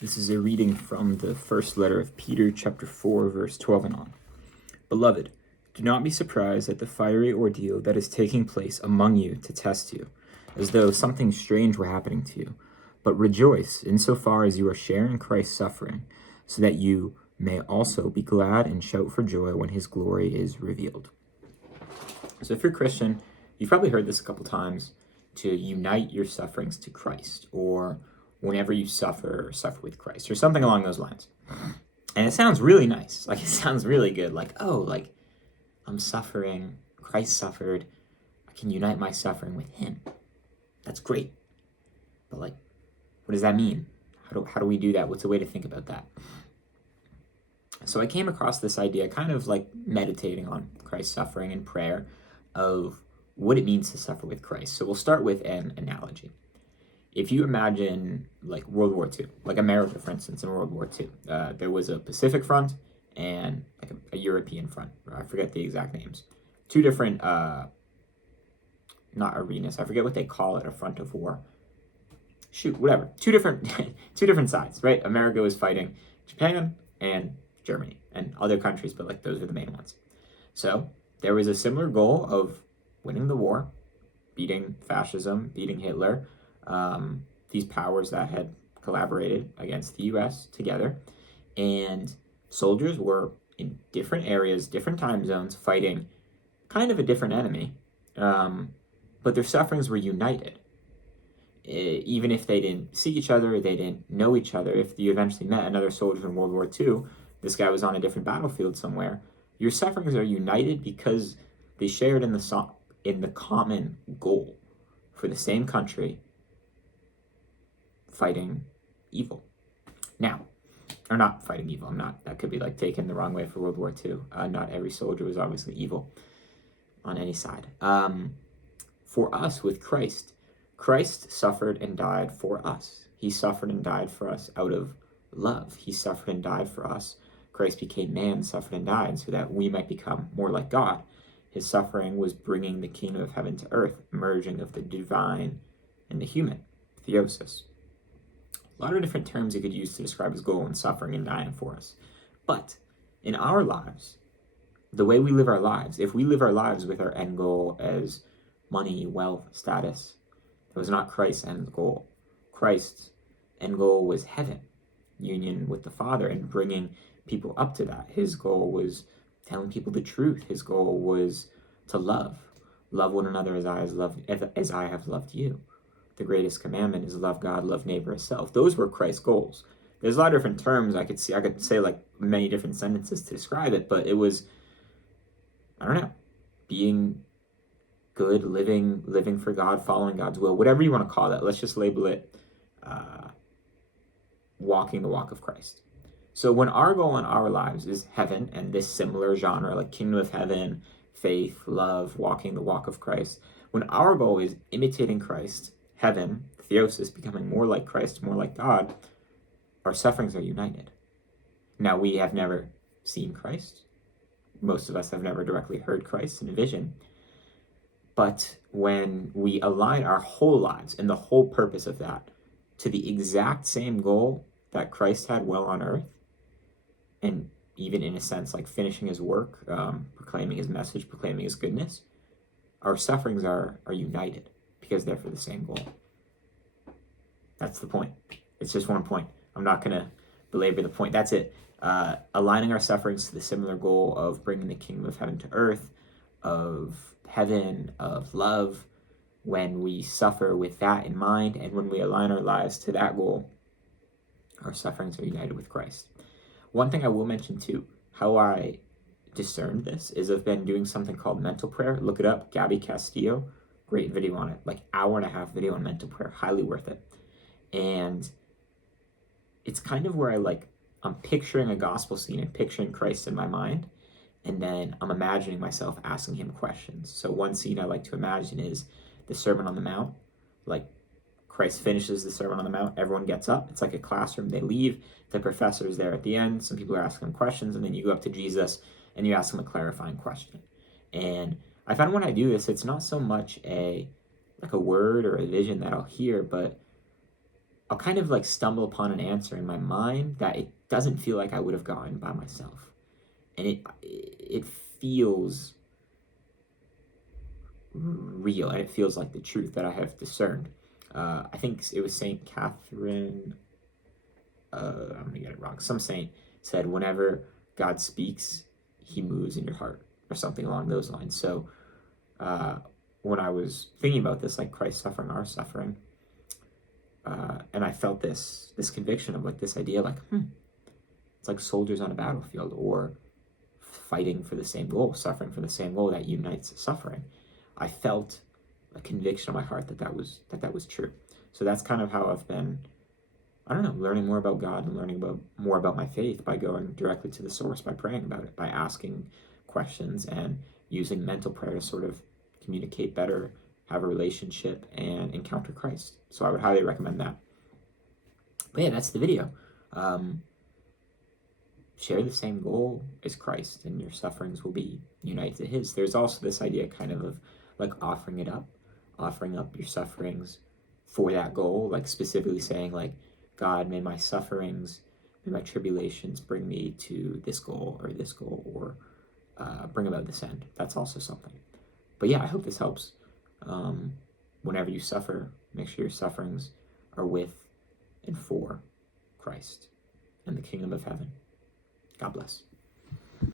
This is a reading from the first letter of Peter, chapter 4, verse 12 and on. Beloved, do not be surprised at the fiery ordeal that is taking place among you to test you, as though something strange were happening to you. But rejoice insofar as you are sharing Christ's suffering, so that you may also be glad and shout for joy when his glory is revealed. So if you're a Christian, you've probably heard this a couple times, to unite your sufferings to Christ, or whenever you suffer with Christ, or something along those lines. And it sounds really nice. Like, it sounds really good. Like, oh, like, I'm suffering, Christ suffered, I can unite my suffering with him. That's great. But, like, what does that mean? How do we do that? What's a way to think about that? So I came across this idea, kind of like meditating on Christ's suffering and prayer, of what it means to suffer with Christ. So we'll start with an analogy. If you imagine like World War II, like America, for instance, in World War II, there was a Pacific front and like a European front. I forget the exact names. Two different, not arenas. I forget what they call it, a front of war. Shoot, whatever. Two different sides, right? America was fighting Japan and Germany and other countries, but like those are the main ones. So there was a similar goal of winning the war, beating fascism, beating Hitler, these powers that had collaborated against the US together. And soldiers were in different areas, different time zones, fighting kind of a different enemy, but their sufferings were united. Even if they didn't see each other, they didn't know each other. If you eventually met another soldier in World War II, this guy was on a different battlefield somewhere, your sufferings are united because they shared in the common goal for the same country, fighting evil. Now, or not fighting evil, that could be like taken the wrong way for World War II. Not every soldier was obviously evil on any side. For us with Christ, Christ suffered and died for us. He suffered and died for us out of love. He suffered and died for us. Christ became man, suffered and died so that we might become more like God. His suffering was bringing the kingdom of heaven to earth, merging of the divine and the human, theosis. A lot of different terms you could use to describe his goal in suffering and dying for us. But in our lives, the way we live our lives, if we live our lives with our end goal as money, wealth, status, it was not Christ's end goal. Christ's end goal was heaven, union with the Father, and bringing people up to that. His goal was telling people the truth. His goal was to love one another as I have loved you. The greatest commandment is love God, love neighbor as self. Those were Christ's goals. There's a lot of different terms I could say like many different sentences to describe it, but it was, I don't know, being good, living for God, following God's will, whatever you want to call that. Let's just label it walking the walk of Christ. So when our goal in our lives is heaven and this similar genre, like kingdom of heaven, faith, love, walking the walk of Christ, when our goal is imitating Christ, heaven, theosis, becoming more like Christ, more like God, our sufferings are united. Now, we have never seen Christ. Most of us have never directly heard Christ in a vision. But when we align our whole lives and the whole purpose of that to the exact same goal that Christ had while on earth, and even in a sense like finishing his work, proclaiming his message, proclaiming his goodness, our sufferings are united because they're for the same goal. That's the point. It's just one point. I'm not going to belabor the point. That's it. Aligning our sufferings to the similar goal of bringing the kingdom of heaven to earth, of heaven, of love. When we suffer with that in mind, and when we align our lives to that goal, our sufferings are united with Christ. One thing I will mention too, how I discerned this is I've been doing something called mental prayer. Look it up, Gabby Castillo. Great video on it, like hour and a half video on mental prayer, highly worth it. And it's kind of where I'm picturing a gospel scene and picturing Christ in my mind, and then I'm imagining myself asking him questions. So one scene I like to imagine is the Sermon on the Mount. Like Christ finishes the Sermon on the Mount, everyone gets up, it's like a classroom, they leave, the professor's there at the end, some people are asking him questions, and then you go up to Jesus and you ask him a clarifying question. And I found when I do this, it's not so much a word or a vision that I'll hear, but I'll kind of like stumble upon an answer in my mind that it doesn't feel like I would have gotten by myself. And it feels real, and it feels like the truth that I have discerned. I think it was Saint Catherine, I'm gonna get it wrong. Some saint said, whenever God speaks, he moves in your heart, or something along those lines. So when I was thinking about this, like Christ's suffering, our suffering, and I felt this conviction of like this idea, like, it's like soldiers on a battlefield, or fighting for the same goal, suffering for the same goal that unites suffering. I felt a conviction in my heart that that was true. So that's kind of how I've been, I don't know, learning more about God and learning more about my faith by going directly to the source, by praying about it, by asking questions and using mental prayer to sort of communicate better, have a relationship, and encounter Christ. So I would highly recommend that. But yeah, that's the video. Share the same goal as Christ, and your sufferings will be united to his. There's also this idea kind of like offering up your sufferings for that goal, like specifically saying like, God, may my sufferings, may my tribulations bring me to this goal, or bring about this end. That's also something. But yeah, I hope this helps. Whenever you suffer, make sure your sufferings are with and for Christ and the kingdom of heaven. God bless.